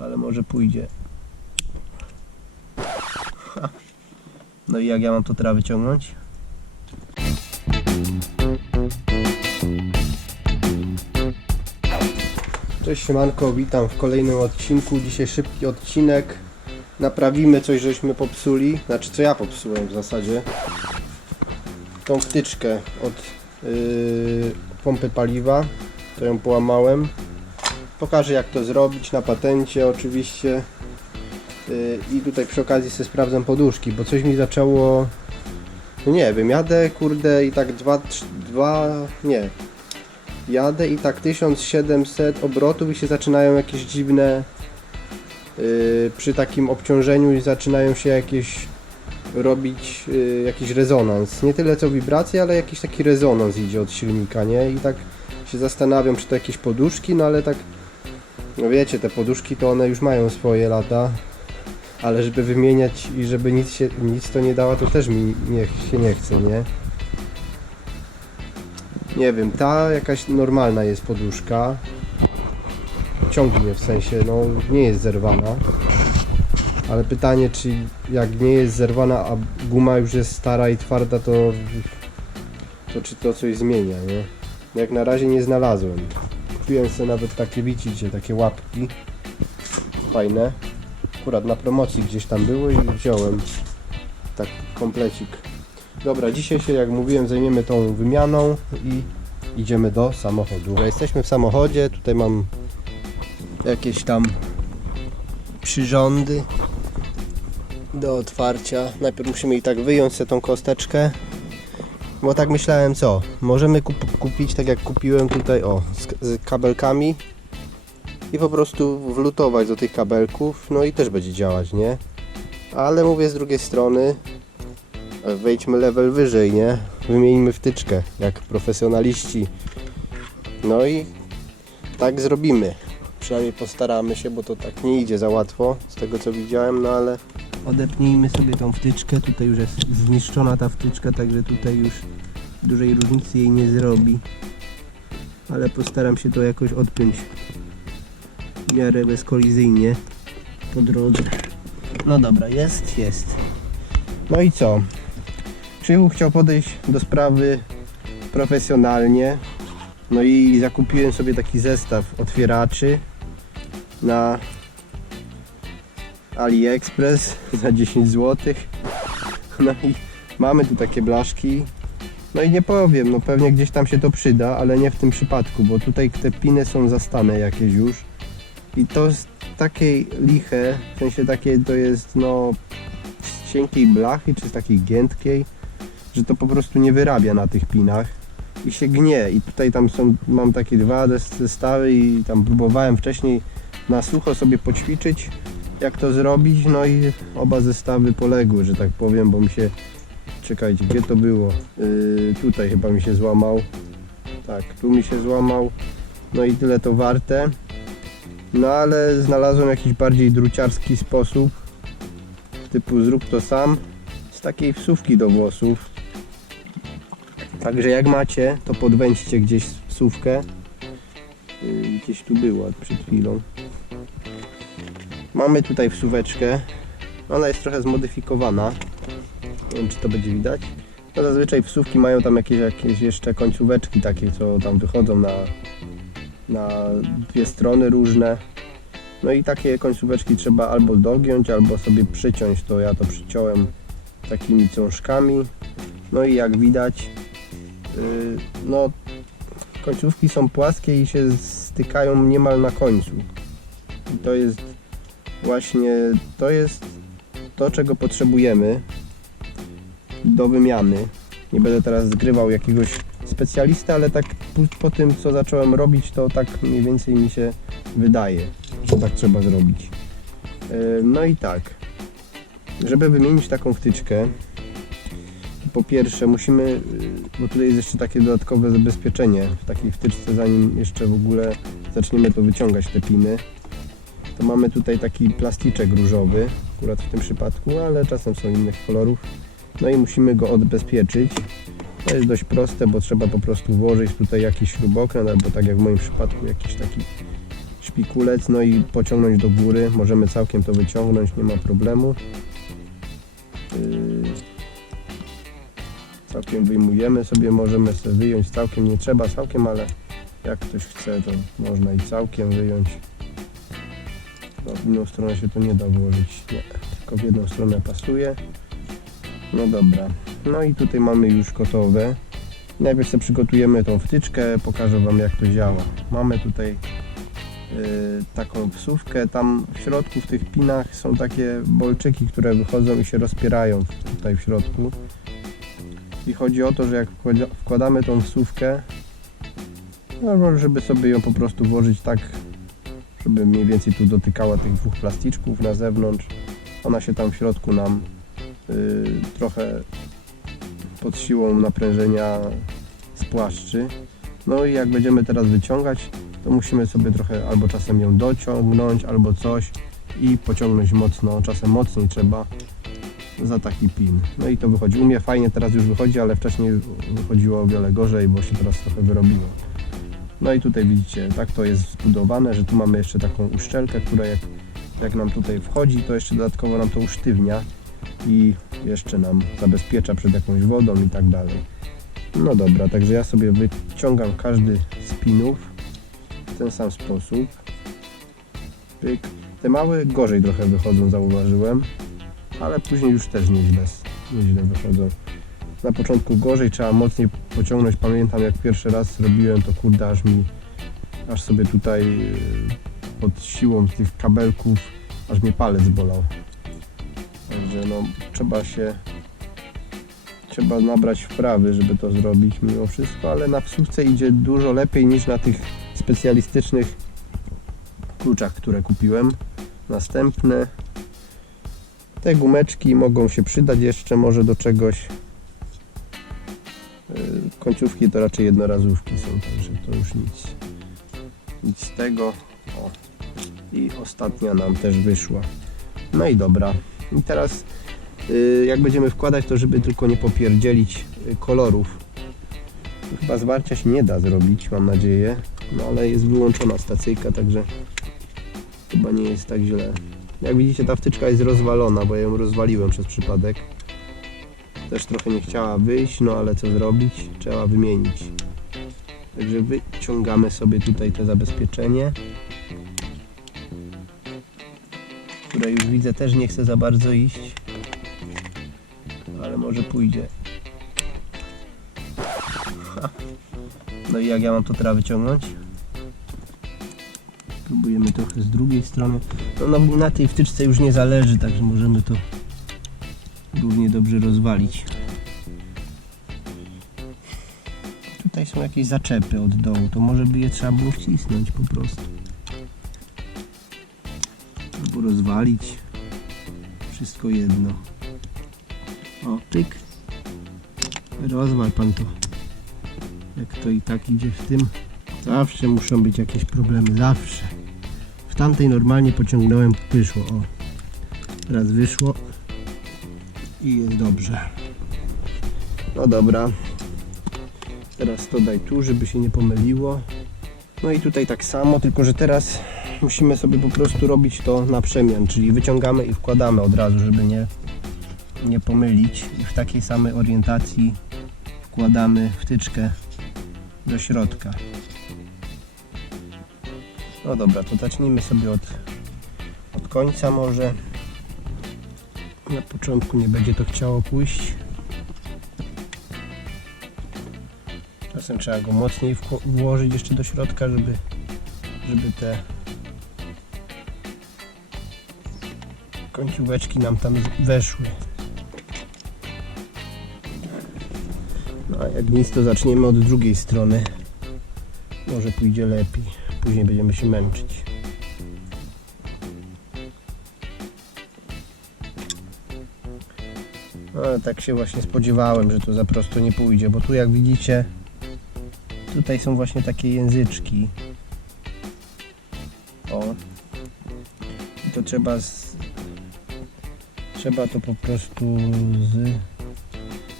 ale może pójdzie. No i jak ja mam to teraz wyciągnąć? Cześć siemanko, witam w kolejnym odcinku. Dzisiaj szybki odcinek. Naprawimy coś, żeśmy popsuli. Znaczy, co ja popsułem w zasadzie. Tą wtyczkę od yy, pompy paliwa. To ją połamałem. Pokażę jak to zrobić na patencie oczywiście. Yy, I tutaj przy okazji sobie sprawdzam poduszki, bo coś mi zaczęło... No nie wiem, jadę kurde i tak dwa, trz- dwa, nie, jadę i tak 1700 obrotów i się zaczynają jakieś dziwne yy, przy takim obciążeniu i zaczynają się jakieś robić yy, jakiś rezonans. Nie tyle co wibracje, ale jakiś taki rezonans idzie od silnika, nie? I tak się zastanawiam, czy to jakieś poduszki, no ale tak no wiecie, te poduszki to one już mają swoje lata, ale żeby wymieniać i żeby nic, się, nic to nie dała, to też mi nie, się nie chce, nie? Nie wiem, ta jakaś normalna jest poduszka. Ciągnie w sensie, no nie jest zerwana. Ale pytanie, czy jak nie jest zerwana, a guma już jest stara i twarda, to, to czy to coś zmienia, nie? Jak na razie nie znalazłem. Kupiłem sobie nawet takie, widzicie, takie łapki. Fajne. Akurat na promocji gdzieś tam były i wziąłem tak komplecik. Dobra, dzisiaj się, jak mówiłem, zajmiemy tą wymianą i idziemy do samochodu. Jesteśmy w samochodzie, tutaj mam jakieś tam przyrządy do otwarcia. Najpierw musimy i tak wyjąć sobie tą kosteczkę, bo tak myślałem co, możemy kup kupić tak jak kupiłem tutaj, o, z, z kabelkami i po prostu wlutować do tych kabelków, no i też będzie działać, nie? Ale mówię z drugiej strony, wejdźmy level wyżej, nie? Wymieńmy wtyczkę, jak profesjonaliści. No i tak zrobimy. Przynajmniej postaramy się, bo to tak nie idzie za łatwo, z tego co widziałem, no ale... Odepnijmy sobie tą wtyczkę, tutaj już jest zniszczona ta wtyczka, także tutaj już dużej różnicy jej nie zrobi. Ale postaram się to jakoś odpiąć w miarę bezkolizyjnie po drodze. No dobra, jest, jest. No i co? Krzychu chciał podejść do sprawy profesjonalnie. No i zakupiłem sobie taki zestaw otwieraczy na AliExpress za 10 zł. No i mamy tu takie blaszki. No i nie powiem, no pewnie gdzieś tam się to przyda, ale nie w tym przypadku, bo tutaj te piny są zastane jakieś już. I to jest takiej liche, w sensie takie to jest no z cienkiej blachy, czy z takiej giętkiej, że to po prostu nie wyrabia na tych pinach i się gnie. I tutaj tam są, mam takie dwa zestawy i tam próbowałem wcześniej na sucho sobie poćwiczyć, jak to zrobić, no i oba zestawy poległy, że tak powiem, bo mi się, czekajcie, gdzie to było? Yy, tutaj chyba mi się złamał. Tak, tu mi się złamał. No i tyle to warte. No ale znalazłem jakiś bardziej druciarski sposób, typu zrób to sam, z takiej wsówki do włosów. Także jak macie, to podwędźcie gdzieś wsówkę. Yy, Gdzieś tu była przed chwilą. Mamy tutaj wsóweczkę. Ona jest trochę zmodyfikowana. Nie wiem czy to będzie widać. No zazwyczaj wsówki mają tam jakieś, jakieś jeszcze końcóweczki takie, co tam wychodzą na, na dwie strony różne. No i takie końcóweczki trzeba albo dogiąć, albo sobie przyciąć. To ja to przyciąłem takimi cążkami. No i jak widać, yy, no końcówki są płaskie i się stykają niemal na końcu. I to jest właśnie, to jest to, czego potrzebujemy do wymiany. Nie będę teraz zgrywał jakiegoś specjalisty, ale tak po, tym, co zacząłem robić, to tak mniej więcej mi się wydaje, że tak trzeba zrobić. Yy, No i tak, żeby wymienić taką wtyczkę, po pierwsze musimy, yy, bo tutaj jest jeszcze takie dodatkowe zabezpieczenie w takiej wtyczce, zanim jeszcze w ogóle zaczniemy to wyciągać te piny, to mamy tutaj taki plasticzek różowy, akurat w tym przypadku, ale czasem są innych kolorów. No i musimy go odbezpieczyć. To jest dość proste, bo trzeba po prostu włożyć tutaj jakiś śrubokręt, albo tak jak w moim przypadku jakiś taki szpikulec, no i pociągnąć do góry. Możemy całkiem to wyciągnąć, nie ma problemu. Yy, Całkiem wyjmujemy sobie, możemy sobie wyjąć całkiem, nie trzeba całkiem, ale jak ktoś chce, to można i całkiem wyjąć. No, w inną stronę się to nie da włożyć, nie, tylko w jedną stronę pasuje. No dobra, no i tutaj mamy już gotowe. Najpierw sobie przygotujemy tą wtyczkę, pokażę Wam jak to działa. Mamy tutaj yy, taką wsówkę, tam w środku w tych pinach są takie bolczyki, które wychodzą i się rozpierają tutaj w środku. I chodzi o to, że jak wkłada- wkładamy tą wsówkę, no, żeby sobie ją po prostu włożyć tak, żeby mniej więcej tu dotykała tych dwóch plasticzków na zewnątrz. Ona się tam w środku nam y, trochę pod siłą naprężenia spłaszczy. No i jak będziemy teraz wyciągać, to musimy sobie trochę albo czasem ją dociągnąć, albo coś i pociągnąć mocno, czasem mocniej trzeba za taki pin. No i to wychodzi. U mnie fajnie teraz już wychodzi, ale wcześniej wychodziło o wiele gorzej, bo się teraz trochę wyrobiło. No i tutaj widzicie, tak to jest zbudowane, że tu mamy jeszcze taką uszczelkę, która jak, jak nam tutaj wchodzi, to jeszcze dodatkowo nam to usztywnia i jeszcze nam zabezpiecza przed jakąś wodą i tak dalej. No dobra, także ja sobie wyciągam każdy z pinów w ten sam sposób. Pyk. Te małe gorzej trochę wychodzą, zauważyłem, ale później już też nieźle, nieźle wychodzą. Na początku gorzej, trzeba mocniej pociągnąć. Pamiętam jak pierwszy raz robiłem to kurde aż mi, aż sobie tutaj yy, pod siłą tych kabelków, aż mnie palec bolał. Także no trzeba się trzeba nabrać wprawy, żeby to zrobić mimo wszystko, ale na wsówce idzie dużo lepiej niż na tych specjalistycznych kluczach, które kupiłem. Następne te gumeczki mogą się przydać jeszcze może do czegoś. To raczej jednorazówki są, także to już nic. Nic z tego. O. I ostatnia nam też wyszła. No i dobra. I teraz yy, jak będziemy wkładać, to żeby tylko nie popierdzielić yy, kolorów. Chyba zwarcia się nie da zrobić, mam nadzieję. No ale jest wyłączona stacyjka, także chyba nie jest tak źle. Jak widzicie ta wtyczka jest rozwalona, bo ja ją rozwaliłem przez przypadek. Też trochę nie chciała wyjść, no ale co zrobić? Trzeba wymienić. Także wyciągamy sobie tutaj to zabezpieczenie. Które już widzę też nie chce za bardzo iść. Ale może pójdzie. No i jak ja mam to teraz wyciągnąć? Próbujemy trochę z drugiej strony. No, no na tej wtyczce już nie zależy, także możemy to dobrze rozwalić. Tutaj są jakieś zaczepy od dołu, to może by je trzeba było wcisnąć po prostu. Albo rozwalić. Wszystko jedno. O, pyk. Rozwal pan to. Jak to i tak idzie w tym. Zawsze muszą być jakieś problemy, zawsze. W tamtej normalnie pociągnąłem, wyszło. O, teraz wyszło i jest dobrze. No dobra. Teraz to daj tu, żeby się nie pomyliło. No i tutaj tak samo, tylko że teraz musimy sobie po prostu robić to na przemian, czyli wyciągamy i wkładamy od razu, żeby nie, nie pomylić. I w takiej samej orientacji wkładamy wtyczkę do środka. No dobra, to zacznijmy sobie od, od końca może. Na początku nie będzie to chciało pójść. Czasem trzeba go mocniej włożyć jeszcze do środka, żeby, żeby te końcóweczki nam tam weszły. No a jak nic to zaczniemy od drugiej strony. Może pójdzie lepiej. Później będziemy się męczyć. Tak się właśnie spodziewałem, że to za prosto nie pójdzie, bo tu jak widzicie, tutaj są właśnie takie języczki. O. I to trzeba z... Trzeba to po prostu z...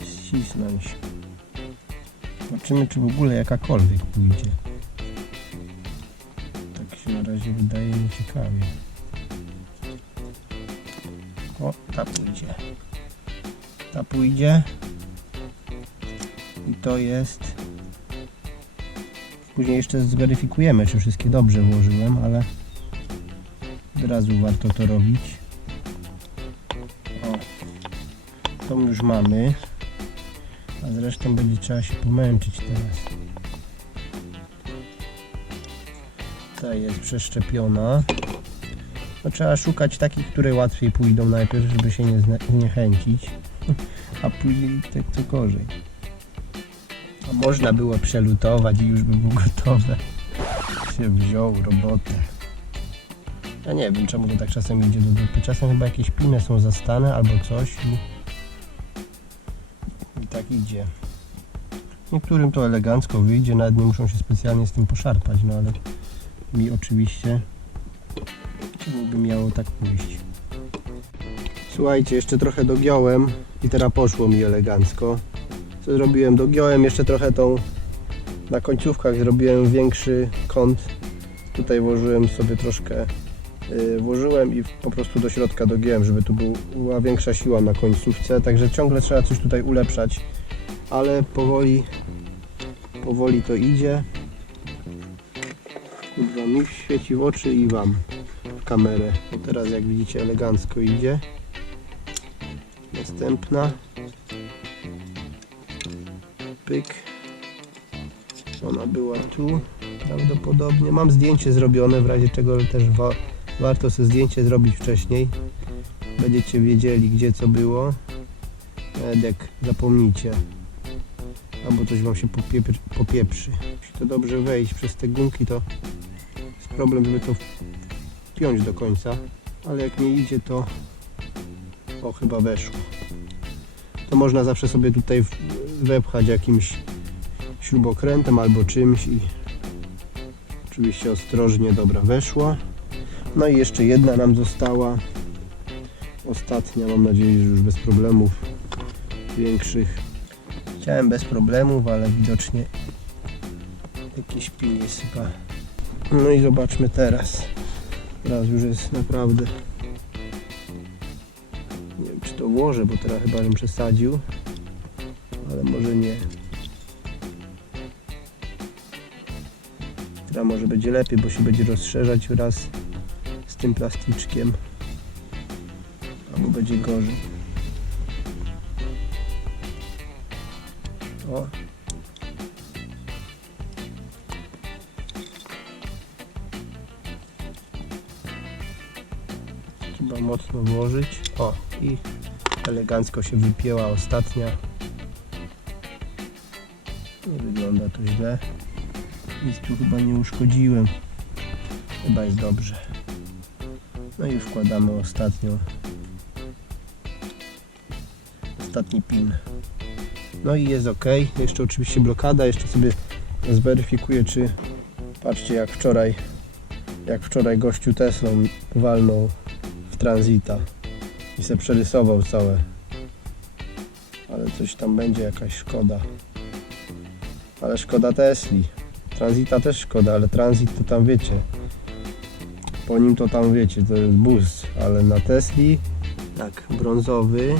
ścisnąć. Zobaczymy, czy w ogóle jakakolwiek pójdzie. Tak się na razie wydaje nieciekawie. O, ta pójdzie. Ta pójdzie. I to jest. Później jeszcze zweryfikujemy, czy wszystkie dobrze włożyłem, ale od razu warto to robić. O, tą już mamy. A zresztą będzie trzeba się pomęczyć teraz. Ta jest przeszczepiona. No, trzeba szukać takich, które łatwiej pójdą najpierw, żeby się nie zniechęcić. A później tak co gorzej. A można było przelutować i już by było gotowe. Się wziął robotę. Ja nie wiem czemu to tak czasem idzie do dupy. Czasem chyba jakieś piny są zastane albo coś i, i tak idzie. Niektórym to elegancko wyjdzie, nawet nie muszą się specjalnie z tym poszarpać, no ale mi oczywiście czemu by miało tak pójść. Słuchajcie, jeszcze trochę dogiąłem i teraz poszło mi elegancko. Co zrobiłem? Dogiąłem jeszcze trochę tą na końcówkach zrobiłem większy kąt. Tutaj włożyłem sobie troszkę yy, włożyłem i po prostu do środka dogiąłem, żeby tu był, była większa siła na końcówce. Także ciągle trzeba coś tutaj ulepszać, ale powoli powoli to idzie. Kurwa, mi świeci w oczy i Wam w kamerę. Bo teraz jak widzicie elegancko idzie. Następna. Pyk. Ona była tu prawdopodobnie. Mam zdjęcie zrobione, w razie czego też wa warto sobie zdjęcie zrobić wcześniej. Będziecie wiedzieli gdzie co było. Edek, zapomnijcie. Albo coś Wam się popieprzy. popieprzy. Musi to dobrze wejść przez te gumki to jest problem, żeby to wpiąć do końca. Ale jak nie idzie to o chyba weszło. To można zawsze sobie tutaj wepchać jakimś śrubokrętem albo czymś i oczywiście ostrożnie, dobra, weszła. No i jeszcze jedna nam została. Ostatnia, mam nadzieję, że już bez problemów większych. Chciałem bez problemów, ale widocznie jakieś pin jest chyba. No i zobaczmy teraz. Teraz już jest naprawdę. To włożę, bo teraz chyba bym przesadził. Ale może nie. Teraz może będzie lepiej, bo się będzie rozszerzać wraz z tym plasticzkiem. Albo będzie gorzej. O. Trzeba mocno włożyć. O i elegancko się wypięła ostatnia. Nie wygląda to źle. Nic tu chyba nie uszkodziłem. Chyba jest dobrze. No i wkładamy ostatnią. Ostatni pin. No i jest ok. Jeszcze oczywiście blokada. Jeszcze sobie zweryfikuję, czy patrzcie jak wczoraj jak wczoraj gościu Teslą walnął w tranzita i se przerysował całe. Ale coś tam będzie, jakaś szkoda. Ale szkoda Tesli. Transita też szkoda, ale transit to tam wiecie. Po nim to tam wiecie, to jest bus, ale na Tesli tak, brązowy,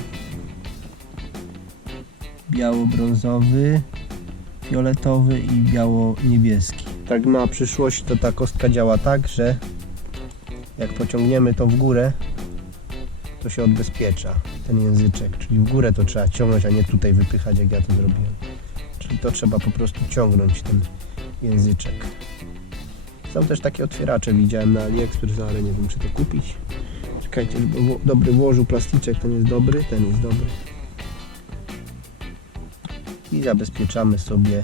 biało-brązowy, fioletowy i biało-niebieski. Tak na przyszłość to ta kostka działa tak, że jak pociągniemy to w górę, to się odbezpiecza ten języczek, czyli w górę to trzeba ciągnąć, a nie tutaj wypychać jak ja to zrobiłem. Czyli to trzeba po prostu ciągnąć ten języczek. Są też takie otwieracze, widziałem na AliExpress, ale nie wiem czy to kupić. Czekajcie, dobry włożył plasticzek, ten jest dobry, ten jest dobry. I zabezpieczamy sobie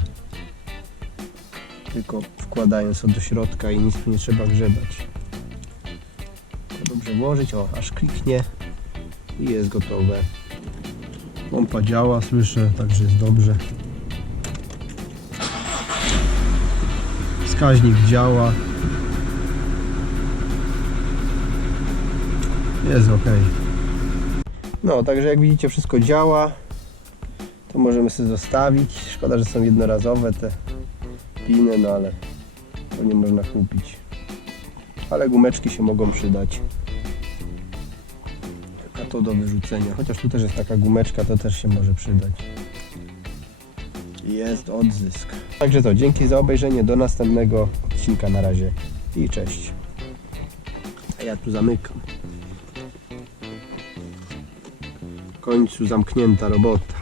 tylko wkładając to do środka i nic tu nie trzeba grzebać. To dobrze włożyć, o, aż kliknie i jest gotowe. Pompa działa, słyszę, także jest dobrze. Wskaźnik działa. Jest ok. No, także jak widzicie wszystko działa. To możemy sobie zostawić. Szkoda, że są jednorazowe te piny, no ale to nie można kupić. ale gumeczki się mogą przydać. To do wyrzucenia. Chociaż tu też jest taka gumeczka, to też się może przydać. Jest odzysk. Także to, dzięki za obejrzenie. Do następnego odcinka na razie i cześć. A ja tu zamykam. W końcu zamknięta robota.